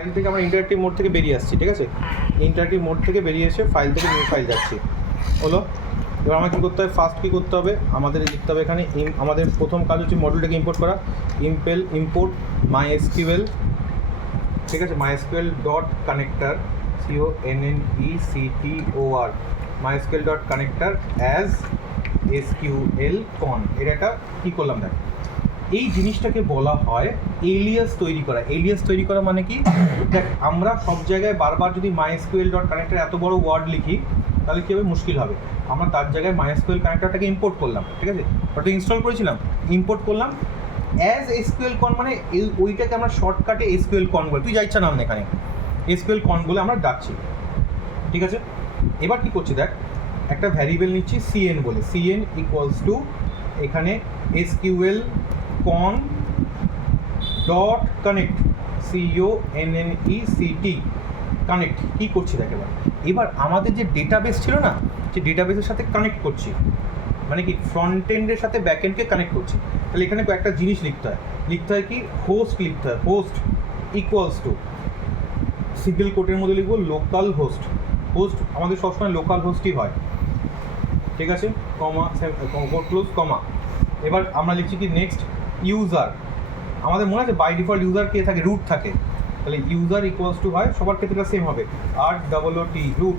File থেকে আমরা interactive mode থেকে বেরিয়ে আসছি, ঠিক আছে? ইন্টারেক্টিভ মোড থেকে বেরিয়ে এসে ফাইল থেকে নিউ ফাইল যাচ্ছি হলো। এবার আমাকে কী করতে হবে, ফার্স্ট কী করতে হবে, আমাদের লিখতে হবে এখানে আমাদের প্রথম কাজ হচ্ছে মডেলটাকে ইম্পোর্ট করা। ইম্পোর্ট MySQL, ঠিক আছে, MySQL dot connector CONNECTOR MySQL dot connector as SQL con। এটা একটা কী করলাম দেখ, এই জিনিসটাকে বলা হয় এলিয়াস তৈরি করা। এলিয়াস তৈরি করা মানে কি, দেখ আমরা সব জায়গায় বারবার যদি MySQL ডট কানেক্টর এত বড় ওয়ার্ড লিখি তাহলে কী হবে, মুশকিল হবে। আমরা তার জায়গায় MySQL কানেক্টরটাকে ইম্পোর্ট করলাম, ঠিক আছে, ওটা ইনস্টল করেছিলাম, ইম্পোর্ট করলাম অ্যাজ SQL con, মানে ওইটাকে আমরা শর্টকাটে SQL con বলে, তুই যা ইচ্ছা নাম এখানে SQL con বলে আমরা ডাকছি, ঠিক আছে। এবার কি করছি দেখ, একটা ভ্যারিয়েবল নিচ্ছি CN বলে, CN ইকুয়ালস টু এখানে SQL con dot connect CONNECT connect. কী করছি দেখ, এবার আমাদের যে ডেটাবেস ছিল না, যে ডেটাবেসের সাথে কানেক্ট করছি, মানে কি ফ্রন্ট এন্ডের সাথে ব্যাক এন্ডকে কানেক্ট করছি। তাহলে এখানে কয়েকটা জিনিস লিখতে হয় কি, হোস্ট লিখতে হয়, হোস্ট ইকুয়ালস টু সিঙ্গেল কোটের মধ্যে লিখবো লোকাল হোস্ট। হোস্ট আমাদের সবসময় লোকাল হোস্টই হয়, ঠিক আছে, কমা কোট ক্লোজ কমা। এবার আমরা লিখছি কি নেক্সট ইউজার, আমাদের মনে আছে বাই ডিফল্ট ইউজার কে থাকে, রুট থাকে, তাহলে ইউজার ইকুয়ালস টু হয় সবার ক্ষেত্রে সেম হবে ROOT রুট।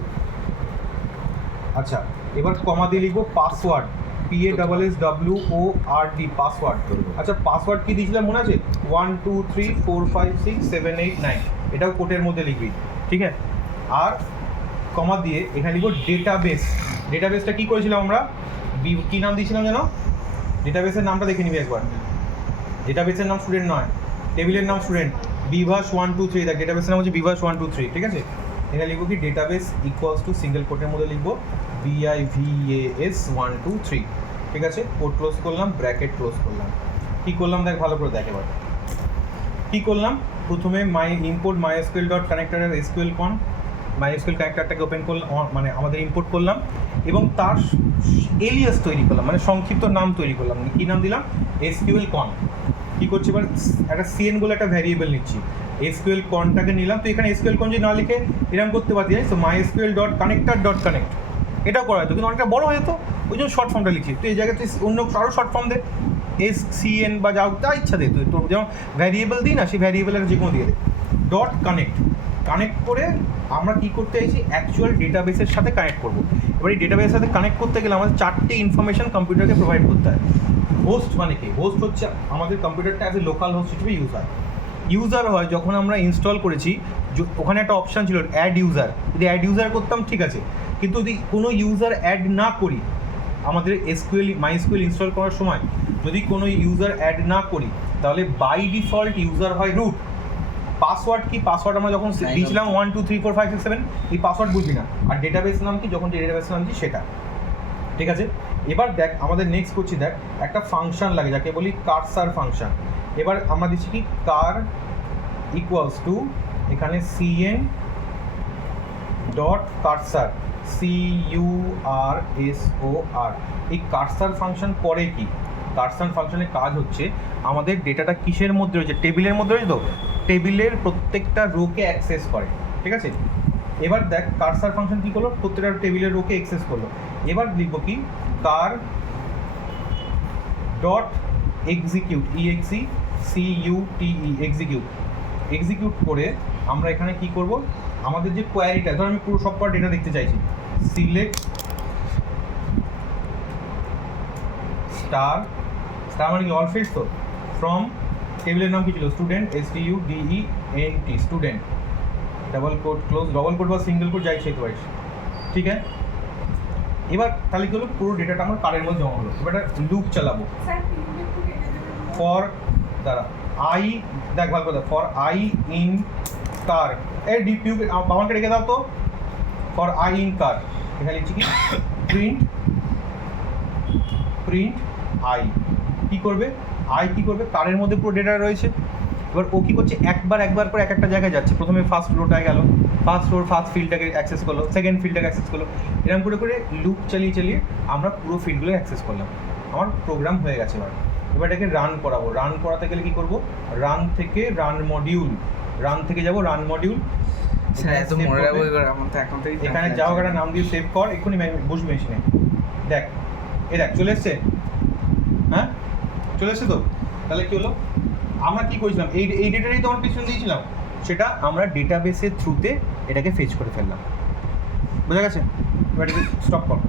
আচ্ছা, এবার কমা দিয়ে লিখবো পাসওয়ার্ড, PASSWORD পাসওয়ার্ড। আচ্ছা, পাসওয়ার্ড কি দিয়েছিলাম মনে আছে, 1 2 3 4 5 6 7 8 9, এটাও কোটের মধ্যে লিখবি, ঠিক আছে। আর কমা দিয়ে এখানে লিখবো ডেটাবেস। ডেটাবেসটা কী করেছিলাম আমরা, কী নাম দিয়েছিলাম যেন, ডেটাবেসের নামটা দেখে নিবি একবার। ডেটাবেসের নাম স্টুডেন্ট নয়, টেবিলের নাম স্টুডেন্ট, বিভাস 1 2 3, দেখ ডেটাবেসের নাম হচ্ছে বিভাস 1 2 3, ঠিক আছে। এখানে লিখবো কি ডেটাবেস ইকুয়ালস টু সিঙ্গেল কোটের মধ্যে লিখবো BIVAS 1 2 3, ঠিক আছে, কোট ক্লোজ করলাম, ব্র্যাকেট ক্লোজ করলাম। কী করলাম দেখ, ভালো করে দেখ এবার কী করলাম। প্রথমে import MySQL dot connector SQL con, MySQL কানেক্টরটাকে ওপেন করলাম, মানে আমাদের ইম্পোর্ট করলাম, এবং তার এলিয়াস তৈরি করলাম, মানে সংক্ষিপ্ত নাম তৈরি করলাম, মানে কী নাম দিলাম, SQL con। কী করছি এবার, একটা CN বলে একটা ভ্যারিয়েবল নিচ্ছি, SQL conটাকে নিলাম। তো এখানে SQL con যদি না লিখে এরকম করতে পারতি, তো MySQL dot connector dot connect, এটাও করা হতো কিন্তু অনেকটা বড় হয়ে যেত, ওই জন্য শর্ট ফর্মটা লিখছি। তুই এই জায়গায় তুই অন্য আরও শর্ট ফর্ম দে, SCN বা যা ইচ্ছা দে, তুই তোর যেমন ভ্যারিয়েবল দিই না, সেই ভ্যারিয়েবলের যে কোনো দিয়ে দে। ডট কানেক্ট, কানেক্ট করে আমরা কী করতে চাইছি, অ্যাকচুয়াল ডেটাবেসের সাথে কানেক্ট করবো। এবার এই ডেটাবেসের সাথে কানেক্ট করতে গেলে আমাদের 4টে ইনফরমেশন কম্পিউটারকে প্রোভাইড করতে হয়। হোস্ট মানে কি, হোস্ট হচ্ছে আমাদের কম্পিউটারটা অ্যাজ এ লোকাল হোস্ট হিসেবে ইউজার হয় যখন আমরা ইনস্টল করেছি, ওখানে একটা অপশান ছিল অ্যাড ইউজার, যদি অ্যাড ইউজার করতাম ঠিক আছে, কিন্তু যদি কোনো ইউজার অ্যাড না করি, আমাদের MySQL ইনস্টল করার সময় যদি কোনো ইউজার অ্যাড না করি, তাহলে বাই ডিফল্ট ইউজার হয় রুট। পাসওয়ার্ড কি, পাসওয়ার্ড আমরা যখন দিয়েছিলাম 1 2 3 4 5 6 7, এই পাসওয়ার্ড বুঝবি না। আর ডেটাবেস নাম কি, যখন যে ডেটাবেস নাম কি সেটা, ঠিক আছে। এবার দেখ আমাদের নেক্সট করছি, দেখ একটা ফাংশন লাগে যাকে বলি কারসার ফাংশন। এবার আমরা দিচ্ছি কি কার ইকুয়ালস টু এখানে CN ডট কারসার CURSOR। এই কারসার ফাংশন করে কি, কারসার ফাংশনের কাজ হচ্ছে আমাদের ডেটাটা কিসের মধ্যে রয়েছে, টেবিলের মধ্যে রয়েছে, তো টেবিলের প্রত্যেকটা রোকে অ্যাক্সেস করে, ঠিক আছে। এবার দেখ কারসার ফাংশন কী করলো, প্রত্যেকটা টেবিলের রোকে অ্যাক্সেস করলো। এবার লিখবো কি কার ডট এক্সিকিউট EXECUTE এক্সিকিউট করে আমরা এখানে কি করব, আমাদের যে কোয়ারিটা, ধর আমি পুরো সব কটা ডেটা দেখতে চাইছি, সিলেক্ট স্টার মানে কি অল ফিল্ডস, তো ফ্রম টেবিলের নাম কি ছিল, student STUDENT student, double quote close, double quote বা সিঙ্গেল কোট যাই সেই তো পারিস, ঠিক আছে। এবার তাহলে কি হলো, পুরো ডেটাটা আমার কারের মধ্যে জমা হলো। এবার একটা লুপ চালাবো ফর দ্বারা আই, দেখ ভালো কথা, ফর আই ইন কার, এই ডিপিউ বাবানকে রেখে দাও তো, ফর আই ইন কার এখানে লিখছি কি প্রিন্ট আই। কী করবে, আই কী করবে, কারের মধ্যে পুরো ডেটা রয়েছে। এবার ও কী করছে, একবার করে এক একটা জায়গায় যাচ্ছে, প্রথমে ফার্স্ট রোটায় গেল, ফার্স্ট ফিল্ডটাকে অ্যাক্সেস করলো, সেকেন্ড ফিল্ডটাকে অ্যাক্সেস করলো, এরকম করে লুপ চালিয়ে আমরা পুরো ফিল্ডগুলো অ্যাক্সেস করলাম। আমার প্রোগ্রাম হয়ে গেছে। এবার এটাকে রান করাবো। রান করাতে গেলে কী করবো, রান থেকে রান রান থেকে যাব রান মডিউল, স্যার এত মনে রাখবো এবার আমার তো এখন থেকে এখানে যাও, একটা নাম দিয়ে সেভ কর, এক্ষুনি বসবে মেশিনে। দেখ দেখ চলে এসছে, হ্যাঁ চলে এসছে তো। তাহলে কি হলো, আমরা কি করেছিলাম, এই ডেটাটাই তো আমরা পিছন দিয়েছিলাম, সেটা আমরা ডেটাবেসের থ্রুতে এটাকে ফেচ করে ফেললাম। বোঝা গেছে? এবার এটাকে স্টপ কর।